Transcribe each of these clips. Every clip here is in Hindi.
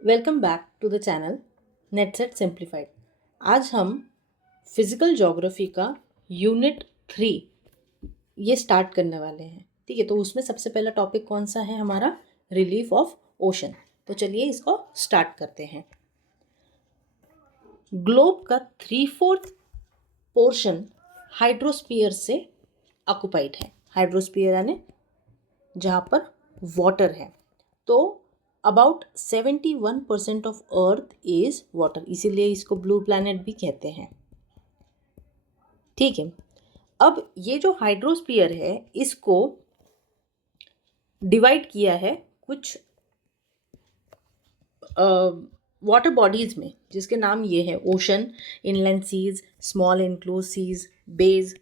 Welcome back to the channel netset simplified. आज हम फिजिकल ज्योग्राफी का यूनिट 3 ये स्टार्ट करने वाले हैं। ठीक है, तो उसमें सबसे पहला टॉपिक कौन सा है हमारा? Relief of ocean. तो चलिए इसको स्टार्ट करते हैं। ग्लोब का 3/4 पोर्शन हाइड्रोस्फीयर से ऑक्युपाइड है। हाइड्रोस्फीयर यानी जहाँ पर वाटर है। तो about 71% of earth is water, इसीलिए इसको ब्लू प्लैनेट भी कहते हैं। ठीक है, अब ये जो हाइड्रोस्फीयर है इसको डिवाइड किया है कुछ वाटर बॉडीज में, जिसके नाम ये है ocean, inland seas, small enclose seas, bays,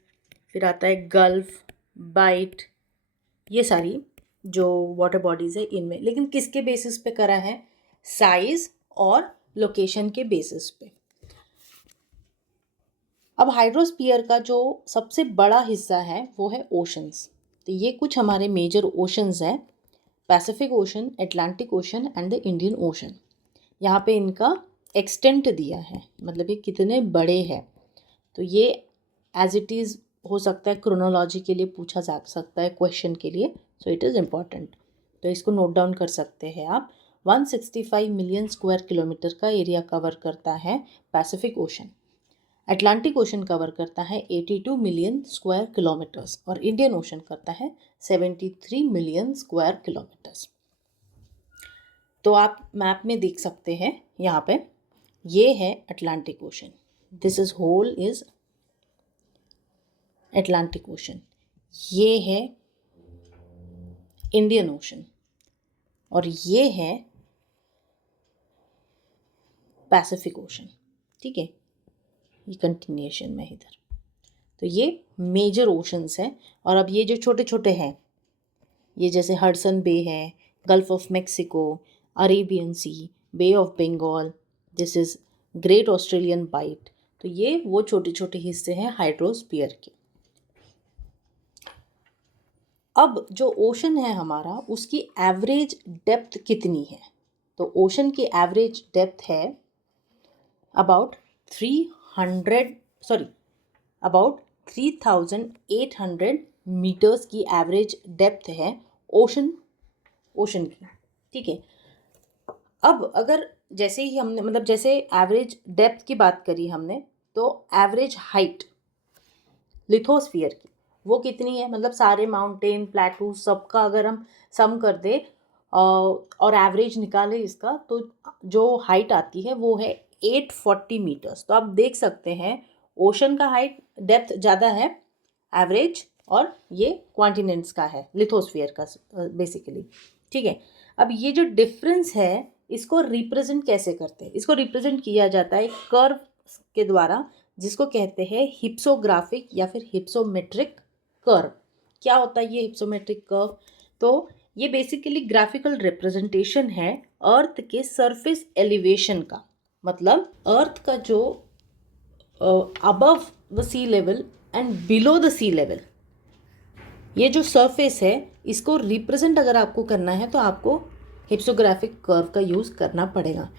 फिर आता है गल्फ, बाइट, ये सारी जो वाटर बॉडीज़ है इनमें। लेकिन किसके बेसिस पे करा है? साइज और लोकेशन के बेसिस पे। अब हाइड्रोस्फीयर का जो सबसे बड़ा हिस्सा है वो है ओशंस। तो ये कुछ हमारे मेजर ओशंस हैं: Pacific ocean, Atlantic ocean and the Indian ocean. यहाँ पे इनका एक्सटेंट दिया है, मतलब ये कितने बड़े हैं। तो ये एज इट इज़ हो सकता है, क्रोनोलॉजी के लिए पूछा जा सकता है क्वेश्चन के लिए, सो इट इज़ इम्पॉर्टेंट। तो इसको नोट डाउन कर सकते हैं आप। 165 मिलियन स्क्वायर किलोमीटर का एरिया कवर करता है Pacific ocean. Atlantic ocean cover करता है 82 मिलियन स्क्वायर किलोमीटर्स और इंडियन ओशन करता है 73 मिलियन स्क्वायर किलोमीटर्स। तो आप मैप में देख सकते हैं यहाँ पे, ये है Atlantic Ocean, this is whole is Atlantic Ocean, ये है इंडियन ओशन और ये है पैसिफिक ओशन। ठीक है, ये कंटिन्यूएशन में इधर। तो ये मेजर ओशंस हैं। और अब ये जो छोटे छोटे हैं, ये जैसे हडसन बे है, Gulf of Mexico, Arabian Sea, Bay of Bengal, this is Great Australian Bight. तो ये वो छोटे छोटे हिस्से हैं हाइड्रोस्फीयर के। अब जो ओशन है हमारा, उसकी एवरेज डेप्थ कितनी है? तो ओशन की एवरेज डेप्थ है अबाउट 3800 मीटर्स की एवरेज डेप्थ है ओशन की। ठीक है, अब अगर जैसे ही हमने, मतलब जैसे एवरेज डेप्थ की बात करी हमने, तो एवरेज हाइट लिथोस्फीयर की वो कितनी है? मतलब सारे माउंटेन, प्लेटू, सबका अगर हम सम कर दे और एवरेज निकाले इसका, तो जो हाइट आती है वो है 840 मीटर्स। तो आप देख सकते हैं ओशन का हाइट डेप्थ ज़्यादा है एवरेज, और ये कॉन्टिनेंट्स का है, लिथोस्फीयर का बेसिकली। ठीक है, अब ये जो डिफरेंस है इसको रिप्रेजेंट कैसे करते हैं? इसको रिप्रेजेंट किया जाता है कर्व के द्वारा, जिसको कहते हैं हिप्सोग्राफिक या फिर हिप्सोमेट्रिक कर्व। क्या होता है ये हिप्सोमेट्रिक कर्व? तो ये बेसिकली ग्राफिकल रिप्रेजेंटेशन है अर्थ के सरफेस एलिवेशन का। मतलब अर्थ का जो above the sea level and below the sea level, ये जो सरफेस है, इसको रिप्रेजेंट अगर आपको करना है तो आपको हिप्सोग्राफिक कर्व का यूज़ करना पड़ेगा।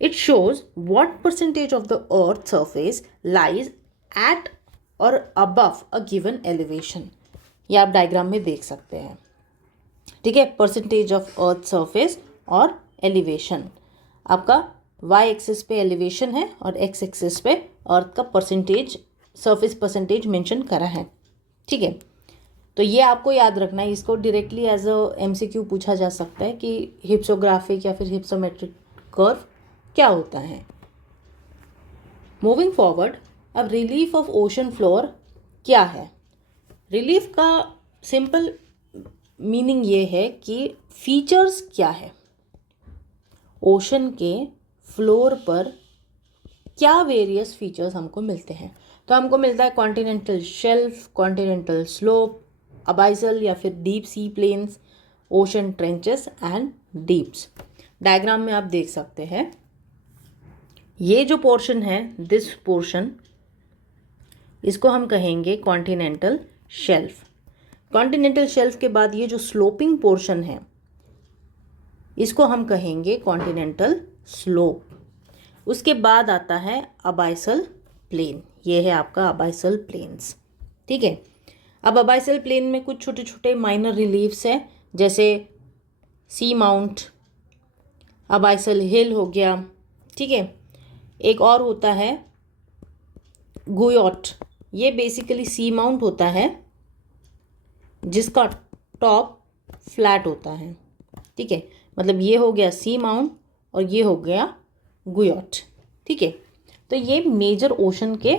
It shows what percentage of the earth surface lies at or above a given elevation. ये आप डायग्राम में देख सकते हैं। ठीक है, परसेंटेज ऑफ अर्थ सरफेस और एलिवेशन। आपका y एक्सिस पे एलिवेशन है और x एक्सिस पे अर्थ का परसेंटेज, सरफेस परसेंटेज मेंशन करा है। ठीक है, तो ये आपको याद रखना है। इसको डायरेक्टली एज अ MCQ पूछा जा सकता है कि हिप्सोग्राफिक या फिर हिप्सोमेट्रिक कर्व क्या होता है। मूविंग फॉरवर्ड, अब रिलीफ ऑफ ओशन फ्लोर क्या है? रिलीफ का सिंपल मीनिंग ये है कि फीचर्स क्या है, ओशन के फ्लोर पर क्या वेरियस फीचर्स हमको मिलते हैं। तो हमको मिलता है continental shelf, continental slope, abyssal या फिर deep sea plains, ocean trenches and deeps. Diagram में आप देख सकते हैं, ये जो पोर्शन है, दिस पोर्शन, इसको हम कहेंगे कॉन्टिनेंटल शेल्फ। कॉन्टिनेंटल शेल्फ के बाद ये जो स्लोपिंग पोर्शन है, इसको हम कहेंगे कॉन्टिनेंटल स्लोप। उसके बाद आता है अबाइसल प्लेन, ये है आपका अबाइसल प्लेन्स। ठीक है, अब अबाइसल प्लेन में कुछ छोटे छोटे माइनर रिलीफ्स हैं, जैसे सी माउंट, अबाइसल हिल हो गया। ठीक है, एक और होता है गुयोट, ये बेसिकली सी माउंट होता है जिसका टॉप फ्लैट होता है। ठीक है, मतलब ये हो गया सी माउंट और ये हो गया गुयोट। ठीक है, तो ये मेजर ओशन के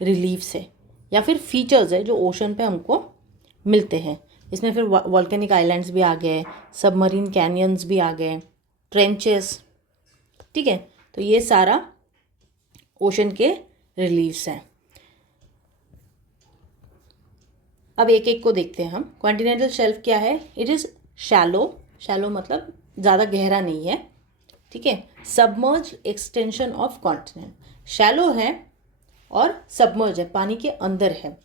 रिलीफ्स है या फिर फीचर्स है जो ओशन पे हमको मिलते हैं। इसमें फिर वॉल्केनिक आइलैंड्स भी आ गए, सबमरीन कैनियंस भी आ गए, ट्रेंचेस। ठीक है, तो ये सारा ओशन के रिलीफ्स हैं। अब एक एक को देखते हैं हम। कॉन्टिनेंटल शेल्फ क्या है? इट इज़ शैलो, शैलो मतलब ज़्यादा गहरा नहीं है। ठीक है, submerge extension of continent, shallow है और सबमर्ज है, पानी के अंदर है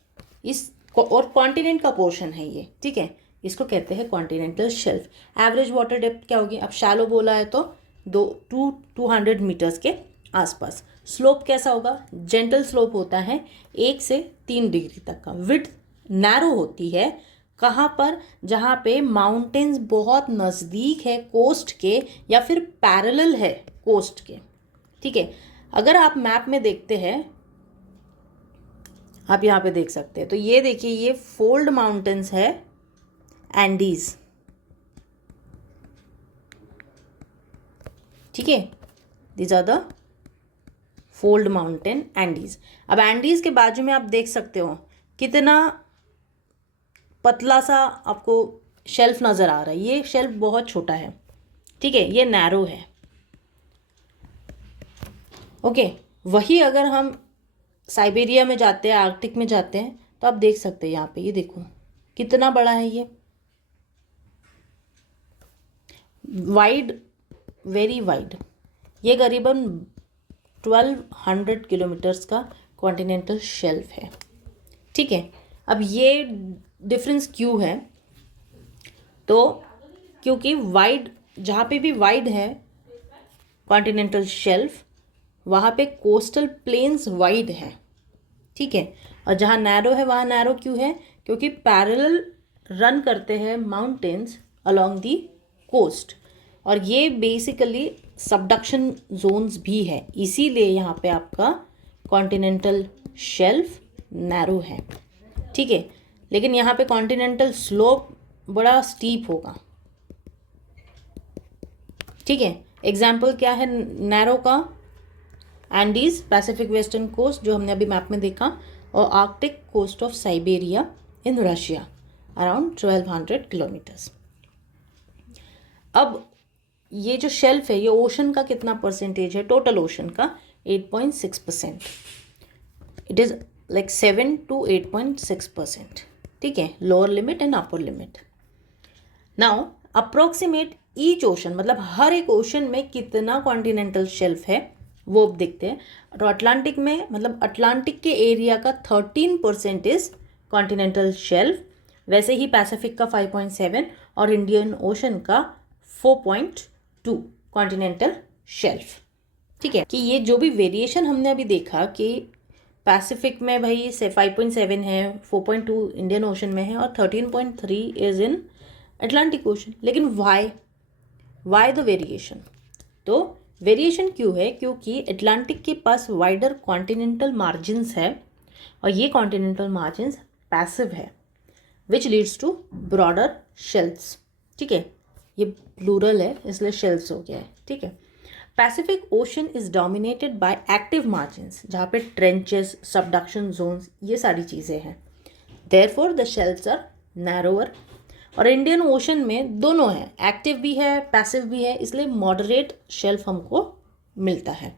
इस, और कॉन्टिनेंट का पोर्शन है ये। ठीक है, इसको कहते हैं continental shelf. Average water depth क्या होगी? अब शैलो बोला है तो 200 मीटर्स के आसपास। स्लोप कैसा होगा? जेंटल स्लोप होता है 1 से 3 डिग्री तक का। विड्थ नैरो होती है, कहाँ पर? जहाँ पे माउंटेन्स बहुत नज़दीक है कोस्ट के या फिर पैरेलल है कोस्ट के। ठीक है, अगर आप मैप में देखते हैं, आप यहाँ पे देख सकते हैं, तो ये देखिए, ये फोल्ड माउंटेन्स है एंडीज। ठीक है, these are the fold mountain Andes. अब एंडीज के बाजू में आप देख सकते हो कितना पतला सा आपको शेल्फ नज़र आ रहा है। ये शेल्फ बहुत छोटा है। ठीक है, ये नैरो है। ओके, वही अगर हम साइबेरिया में जाते हैं, आर्कटिक में जाते हैं, तो आप देख सकते हैं यहाँ पे, ये देखो कितना बड़ा है ये, वाइड, वेरी वाइड। ये करीबन 1200 किलोमीटर्स का कॉन्टिनेंटल शेल्फ है। ठीक है, अब ये डिफरेंस क्यों है? तो क्योंकि वाइड, जहाँ पे भी वाइड है कॉन्टिनेंटल शेल्फ, वहाँ पे कोस्टल प्लेन्स वाइड है। ठीक है, और जहाँ नैरो है वहाँ नैरो क्यों है? क्योंकि पैरेलल रन करते हैं माउंटेन्स अलोंग दी कोस्ट, और ये बेसिकली सबडक्शन जोन्स भी है, इसीलिए यहाँ पे आपका कॉन्टिनेंटल शेल्फ नैरो है। ठीक है, लेकिन यहाँ पे कॉन्टिनेंटल स्लोप बड़ा स्टीप होगा। ठीक है, एग्जाम्पल क्या है नैरो का? एंडीज, पैसिफिक वेस्टर्न कोस्ट जो हमने अभी मैप में देखा, और Arctic coast of Siberia in Russia around 1200 kilometres. अब ये जो शेल्फ है, ये ओशन का कितना परसेंटेज है? टोटल ओशन का 8.6%। It is like 7 to 8.6%। ठीक है, lower limit and upper limit. Now approximate each ocean, मतलब हर एक ओशन में कितना कॉन्टिनेंटल शेल्फ है वो अब देखते हैं। तो अटलांटिक में, मतलब अटलांटिक के एरिया का 13% इज कॉन्टिनेंटल शेल्फ, वैसे ही पैसिफिक का 5.7 और इंडियन ओशन का 4.2 कॉन्टिनेंटल शेल्फ। ठीक है, कि ये जो भी वेरिएशन हमने अभी देखा कि पैसिफिक में भाई से 5.7 है, 4.2 इंडियन ओशन में है और 13.3 इज इन अटलांटिक ओशन, लेकिन वाई द वेरिएशन? तो वेरिएशन क्यों है? क्योंकि अटलांटिक के पास वाइडर कॉन्टिनेंटल मार्जिन्स है और ये कॉन्टिनेंटल मार्जिन्स पैसिव है, which leads to broader shelfs. ठीक है, ये प्लूरल है इसलिए शेल्फ्स हो गया है। ठीक है, Pacific ocean is dominated by active margins, जहाँ पे ट्रेंचेस, सबडक्शन जोन्स, ये सारी चीज़ें हैं। Therefore the shelfs are narrower. और इंडियन ओशन में दोनों है, एक्टिव भी है पैसिव भी है, इसलिए मॉडरेट शेल्फ हमको मिलता है।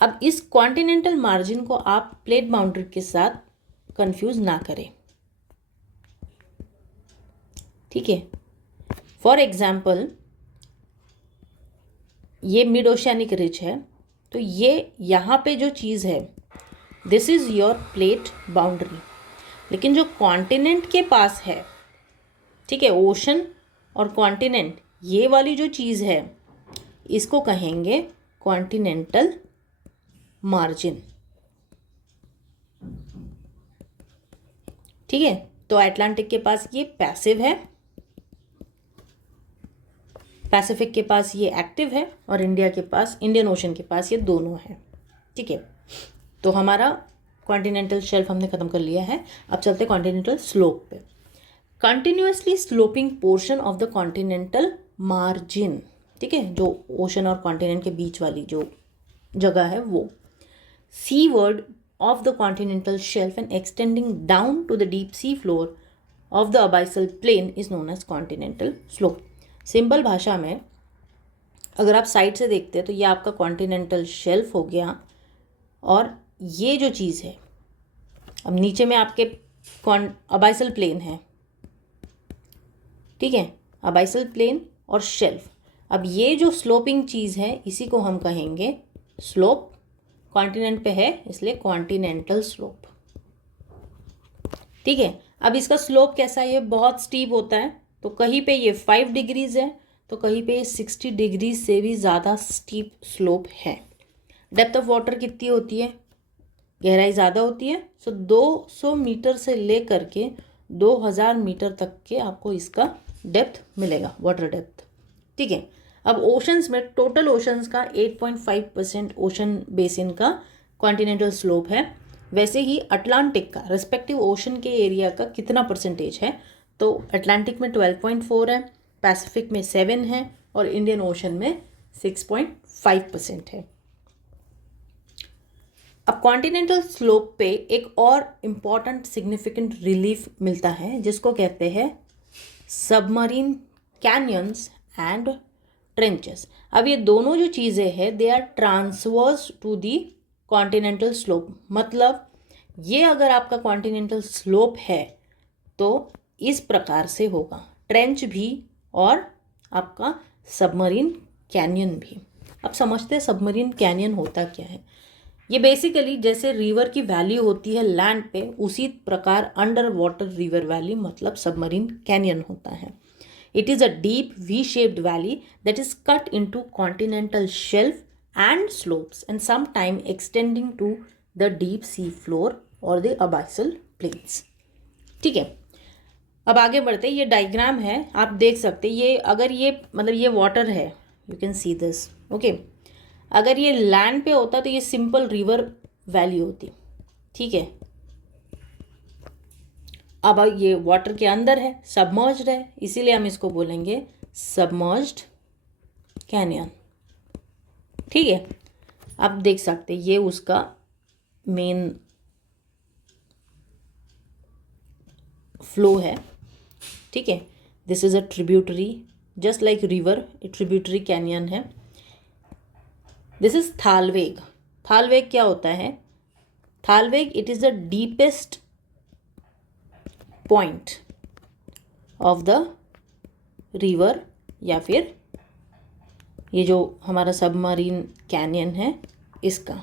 अब इस कॉन्टिनेंटल मार्जिन को आप प्लेट बाउंड्री के साथ कंफ्यूज ना करें। ठीक है, फॉर एग्जाम्पल ये मिड ओशियानिक रिज है, तो ये यहाँ पे जो चीज़ है, this is your plate boundary. लेकिन जो कॉन्टिनेंट के पास है, ठीक है, ओशन और कॉन्टिनेंट, ये वाली जो चीज़ है, इसको कहेंगे कॉन्टिनेंटल मार्जिन। ठीक है, तो अटलांटिक के पास ये पैसिव है, पैसिफिक के पास ये एक्टिव है, और इंडिया के पास, इंडियन ओशन के पास ये दोनों है। ठीक है, तो हमारा कॉन्टिनेंटल शेल्फ हमने ख़त्म कर लिया है। अब चलते कॉन्टिनेंटल स्लोप पे। Continuously sloping portion of the continental margin, ठीक है, जो ओशन और कॉन्टिनेंट के बीच वाली जो जगह है वो, seaward of the continental shelf and extending down to the deep sea floor of the abyssal plain is known as continental slope। Simple भाषा में अगर आप साइड से देखते हैं तो ये आपका कॉन्टिनेंटल शेल्फ हो गया, और ये जो चीज़ है, अब नीचे में आपके अबाइसल प्लेन है, ठीक है, अबाइसल प्लेन और शेल्फ। अब ये जो स्लोपिंग चीज़ है इसी को हम कहेंगे स्लोप, कॉन्टिनेंट पे है इसलिए कॉन्टिनेंटल स्लोप। ठीक है, अब इसका स्लोप कैसा है, ये बहुत स्टीप होता है, तो कहीं पे ये 5 डिग्रीज है तो कहीं पे 60 डिग्री से भी ज़्यादा स्टीप स्लोप है। डेप्थ ऑफ वाटर कितनी होती है, गहराई ज़्यादा होती है, सो 200 मीटर से लेकर के 2000 मीटर तक के आपको इसका डेप्थ मिलेगा, वाटर डेप्थ। ठीक है, अब ओशंस में टोटल ओशंस का 8.5% ओशन बेसिन का कॉन्टिनेंटल स्लोप है। वैसे ही अटलांटिक का रिस्पेक्टिव ओशन के एरिया का कितना परसेंटेज है, तो अटलांटिक में 12.4 है, पैसिफिक में 7 है, और इंडियन ओशन में 6.5% है। अब कॉन्टिनेंटल स्लोप पे एक और इम्पॉर्टेंट सिग्निफिकेंट रिलीफ मिलता है जिसको कहते हैं सबमरीन कैनियंस एंड ट्रेंचेस। अब ये दोनों जो चीज़ें हैं they are transverse to the continental slope, मतलब ये अगर आपका कॉन्टिनेंटल स्लोप है तो इस प्रकार से होगा, ट्रेंच भी और आपका सबमरीन कैनियन भी। अब समझते हैं सबमरीन कैनियन होता क्या है। ये बेसिकली जैसे रिवर की वैली होती है लैंड पे, उसी प्रकार अंडर वाटर रिवर वैली मतलब सबमरीन कैनियन होता है। It is a deep V-shaped valley that is cut into continental shelf and slopes and sometimes extending to the deep sea floor or the abyssal plains। ठीक है, अब आगे बढ़ते, ये डायग्राम है, आप देख सकते, ये अगर ये मतलब ये वाटर है, you can see this, okay. अगर ये लैंड पे होता तो ये सिंपल रिवर वैली होती, ठीक है। अब ये वाटर के अंदर है, सबमर्ज्ड है, इसीलिए हम इसको बोलेंगे सबमर्ज्ड कैनियन। ठीक है, आप देख सकते ये उसका मेन फ्लो है। ठीक है, this is a tributary just like river, tributary canyon है। This is thalweg. थालवेग क्या होता है, thalweg it is the deepest point of the river, या फिर ये जो हमारा सबमरीन कैनियन है इसका,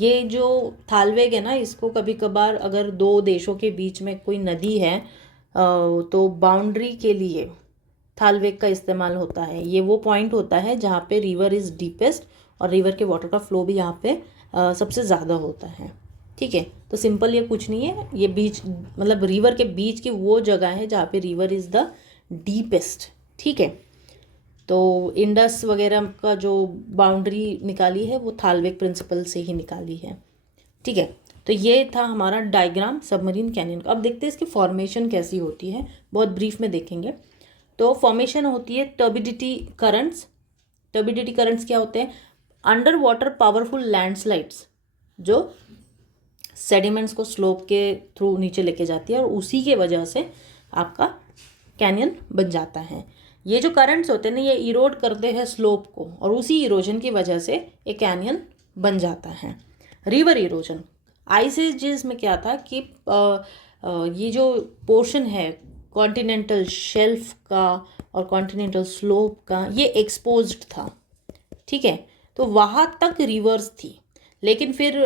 ये जो थालवेग है ना, इसको कभी कभार अगर दो देशों के बीच में कोई नदी है तो बाउंड्री के लिए थालवेग का इस्तेमाल होता है। ये वो पॉइंट होता है जहाँ पे रिवर इज़ डीपेस्ट और रिवर के वाटर का फ्लो भी यहाँ पे सबसे ज़्यादा होता है। ठीक है, तो सिंपल ये कुछ नहीं है, ये बीच मतलब रिवर के बीच की वो जगह है जहाँ पे रिवर इज़ द डीपेस्ट। ठीक है, तो इंडस वगैरह का जो बाउंड्री निकाली है वो थालवेग प्रिंसिपल से ही निकाली है। ठीक है, तो ये था हमारा डायग्राम सबमरीन कैनियन का। अब देखते हैं इसकी फॉर्मेशन कैसी होती है, बहुत ब्रीफ में देखेंगे। तो फॉर्मेशन होती है टर्बिडिटी करंट्स। टर्बिडिटी करंट्स क्या होते हैं, अंडर वाटर पावरफुल लैंडस्लाइड्स जो सेडिमेंट्स को स्लोप के थ्रू नीचे लेके जाती है और उसी के वजह से आपका कैनियन बन जाता है। ये जो करंट्स होते हैं ना, ये इरोड करते हैं स्लोप को और उसी इरोजन की वजह से एक कैनियन बन जाता है। रिवर इरोजन, आइस एजेस में क्या था कि ये जो पोर्शन है कॉन्टिनेंटल शेल्फ का और कॉन्टिनेंटल स्लोप का, ये एक्सपोज्ड था। ठीक है, तो वहाँ तक रिवर्स थी, लेकिन फिर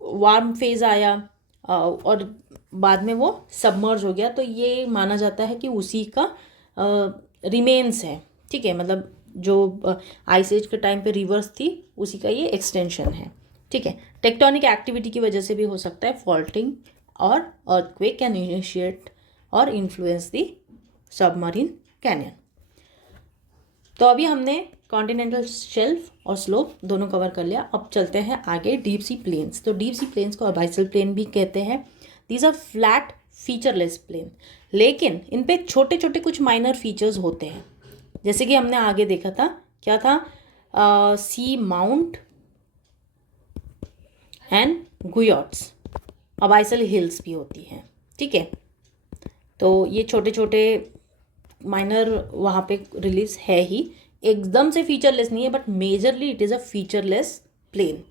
वार्म फेज आया और बाद में वो सबमर्ज हो गया, तो ये माना जाता है कि उसी का रिमेन्स है। ठीक है, मतलब जो आइस एज के टाइम पे रिवर्स थी उसी का ये एक्सटेंशन है। ठीक है, टेक्टोनिक एक्टिविटी की वजह से भी हो सकता है फॉल्टिंग और अर्थक्वेक कैन इनिशिएट और इन्फ्लुएंस द सबमरीन कैनियन। तो अभी हमने कॉन्टिनेंटल शेल्फ और स्लोप दोनों कवर कर लिया। अब चलते हैं आगे डीप सी प्लेन्स। तो डीप सी प्लेन्स को अबाइसल प्लेन भी कहते हैं। These are flat featureless plain, लेकिन इन पे छोटे छोटे कुछ माइनर फीचर्स होते हैं, जैसे कि हमने आगे देखा था, क्या था, सी माउंट एंड गुयॉट्स, अबाइसल हिल्स भी होती हैं। ठीक है, तो ये छोटे छोटे माइनर वहाँ पे रिलीज है ही, एकदम से फीचरलेस नहीं है, but majorly it is a featureless plain.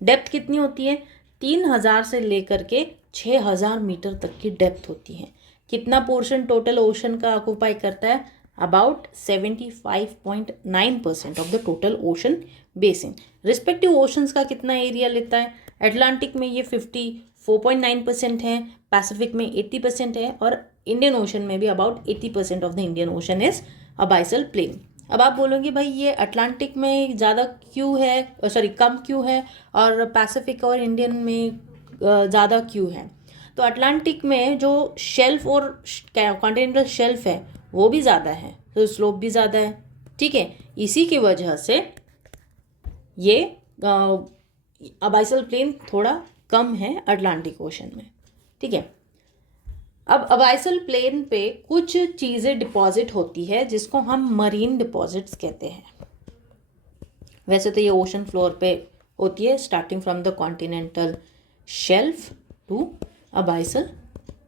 Depth कितनी होती है? 3000 से लेकर के 6000 मीटर तक की डेप्थ होती है। कितना पोर्शन टोटल ओशन का ऑक्यूपाई करता है? About 75.9% of the total ocean basin. Respective oceans का कितना एरिया लेता है? अटलांटिक में ये 54.9% है, पैसिफिक में 80% है, और इंडियन ओशन में भी about 80% of the Indian ocean is abyssal plain. अब आप बोलोगे भाई ये अटलांटिक में ज़्यादा क्यों है, सॉरी कम क्यों है, और पैसिफिक और इंडियन में ज़्यादा क्यों है? तो अटलांटिक में जो शेल्फ और कॉन्टिनेंटल शेल्फ है वो भी ज़्यादा है, तो स्लोप भी ज़्यादा है। ठीक है, इसी की वजह से ये अबाइसल प्लेन थोड़ा कम है अटलांटिक ओशन में। ठीक है, अब अबाइसल प्लेन पे कुछ चीज़ें डिपॉजिट होती है जिसको हम मरीन डिपॉजिट्स कहते हैं। वैसे तो ये ओशन फ्लोर पे होती है, starting from the continental shelf to abyssal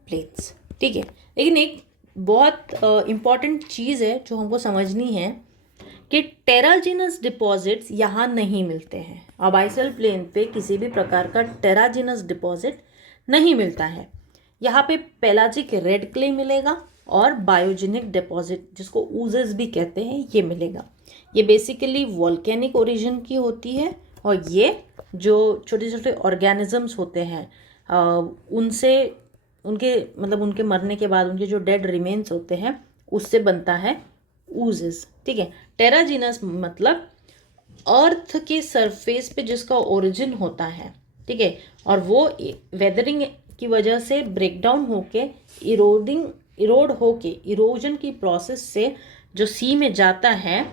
plains. ठीक है, लेकिन एक बहुत इम्पॉर्टेंट चीज़ है जो हमको समझनी है कि टेराजिनस डिपॉजिट्स यहाँ नहीं मिलते हैं। अबाइसल प्लेन पे किसी भी प्रकार का टेराजिनस डिपॉजिट नहीं मिलता है। यहाँ पे पेलाजिक रेड क्ले मिलेगा और बायोजेनिक डिपॉजिट, जिसको ऊजेस भी कहते हैं, ये मिलेगा। ये बेसिकली वॉल्केनिक ओरिजिन की होती है, और ये जो छोटे छोटे ऑर्गेनिजम्स होते हैं उनसे, उनके मरने के बाद उनके जो डेड रिमेन्स होते हैं उससे बनता है ऊजेस। ठीक है, टेराजिनस मतलब अर्थ के सरफेस पे जिसका ओरिजिन होता है। ठीक है, और वो वेदरिंग की वजह से ब्रेकडाउन होके इरोड होके इरोजन की प्रोसेस से जो सी में जाता है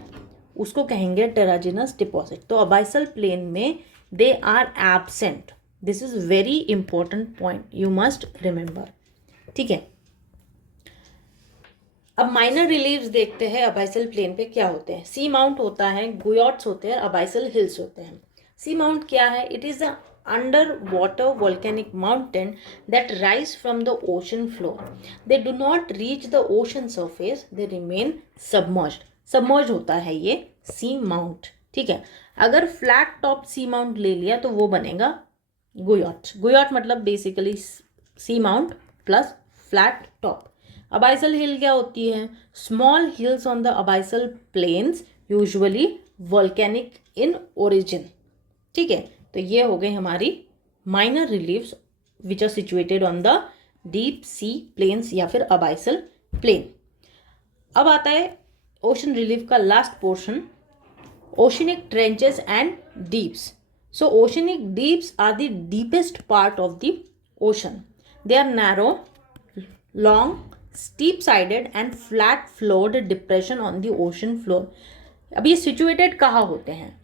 उसको कहेंगे टेराजिनस डिपॉजिट। तो अबाइसल प्लेन में they are absent. This is very important point, you must remember. ठीक है, अब माइनर रिलीव्स देखते हैं अबाइसल प्लेन पे क्या होते हैं। सी माउंट होता है, गुयॉट्स होते हैं, अबाइसल हिल्स होते हैं। सी माउंट क्या है? It is the underwater volcanic mountain that rise from the ocean floor. They do not reach the ocean surface, they remain submerged. Submerged होता है ये सी माउंट। ठीक है, अगर फ्लैट टॉप सी माउंट ले लिया तो वो बनेगा गुयॉट। गुयॉट मतलब basically seamount plus flat top. Abyssal hill क्या होती है? Small hills on the abyssal plains, usually volcanic in origin. ठीक है, तो ये हो गई हमारी minor reliefs which are situated on the deep sea plains या फिर अबाइसल प्लेन। अब आता है ओशन रिलीफ का last portion, oceanic trenches and deeps. So oceanic deeps are the deepest part of the ocean. They are narrow, long, steep sided and flat floored depression on the ocean floor. अब ये सिचुएटेड कहाँ होते हैं?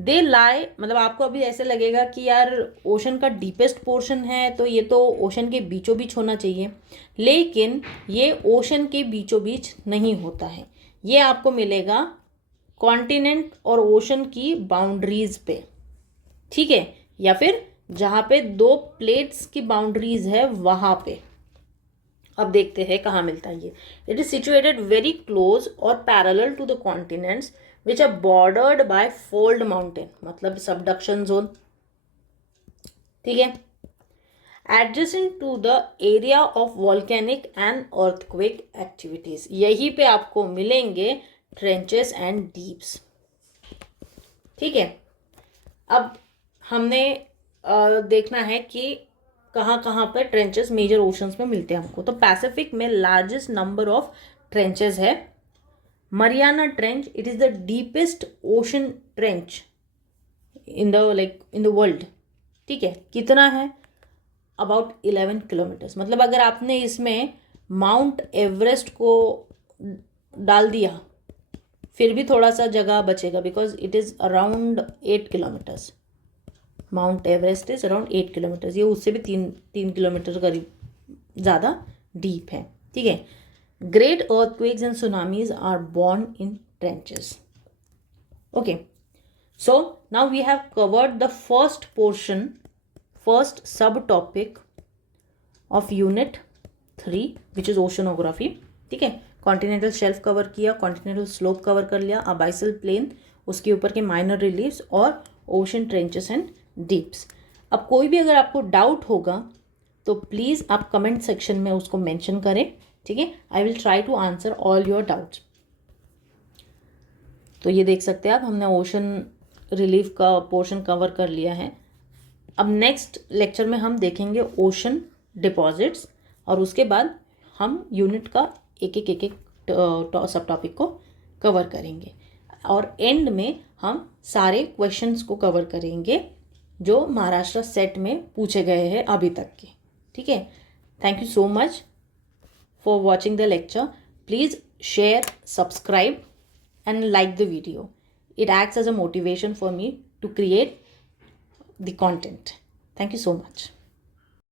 दे लाई, मतलब आपको अभी ऐसे लगेगा कि यार ओशन का डीपेस्ट पोर्शन है तो ये तो ओशन के बीचों बीच होना चाहिए, लेकिन ये ओशन के बीचों बीच नहीं होता है। ये आपको मिलेगा कॉन्टिनेंट और ओशन की बाउंड्रीज पे। ठीक है, या फिर जहाँ पे दो प्लेट्स की बाउंड्रीज है वहाँ पे। अब देखते हैं कहाँ मिलता है ये। It is situated very close और parallel to the continents which are bordered by fold mountain, मतलब subduction zone। ठीक है, adjacent to the area of volcanic and earthquake activities। यहीं पे आपको मिलेंगे trenches and deeps। ठीक है, अब हमने देखना है कि कहाँ कहाँ पर ट्रेंचेस मेजर ओशंस में मिलते हैं हमको। तो पैसिफिक में लार्जेस्ट नंबर ऑफ ट्रेंचेस है, Mariana Trench, it is the deepest ocean trench in the world. ठीक है, कितना है? About 11 kilometres. मतलब अगर आपने इसमें माउंट एवरेस्ट को डाल दिया फिर भी थोड़ा सा जगह बचेगा, because it is around 8 kilometres. Mount Everest is around 8 kilometres. ये उससे भी तीन किलोमीटर करीब ज़्यादा डीप है. ठीक है. Great earthquakes and tsunamis are born in trenches. Okay, so now we have covered the first portion, first subtopic of unit 3 which is oceanography. ठीक है. कॉन्टिनेंटल शेल्फ कवर किया, कॉन्टिनेंटल स्लोप कवर कर लिया, अबाइसल प्लेन, उसके ऊपर के माइनर रिलीफ्स और ओशन ट्रेंचेस एंड डीप्स. अब कोई भी अगर आपको डाउट होगा तो प्लीज़ आप कमेंट सेक्शन में उसको मेंशन करें. ठीक है. I will try to answer all your doubts. तो ये देख सकते हैं आप, हमने ओशन रिलीफ का पोर्शन कवर कर लिया है. अब नेक्स्ट लेक्चर में हम देखेंगे ओशन डिपॉजिट्स और उसके बाद हम यूनिट का एक एक सब टॉपिक को कवर करेंगे और एंड में हम सारे क्वेश्चंस को कवर करेंगे जो महाराष्ट्र सेट में पूछे गए हैं अभी तक के. ठीक है. Thank you so much for watching the lecture. Please share, subscribe and like the video. It acts as a motivation for me to create the content. Thank you so much.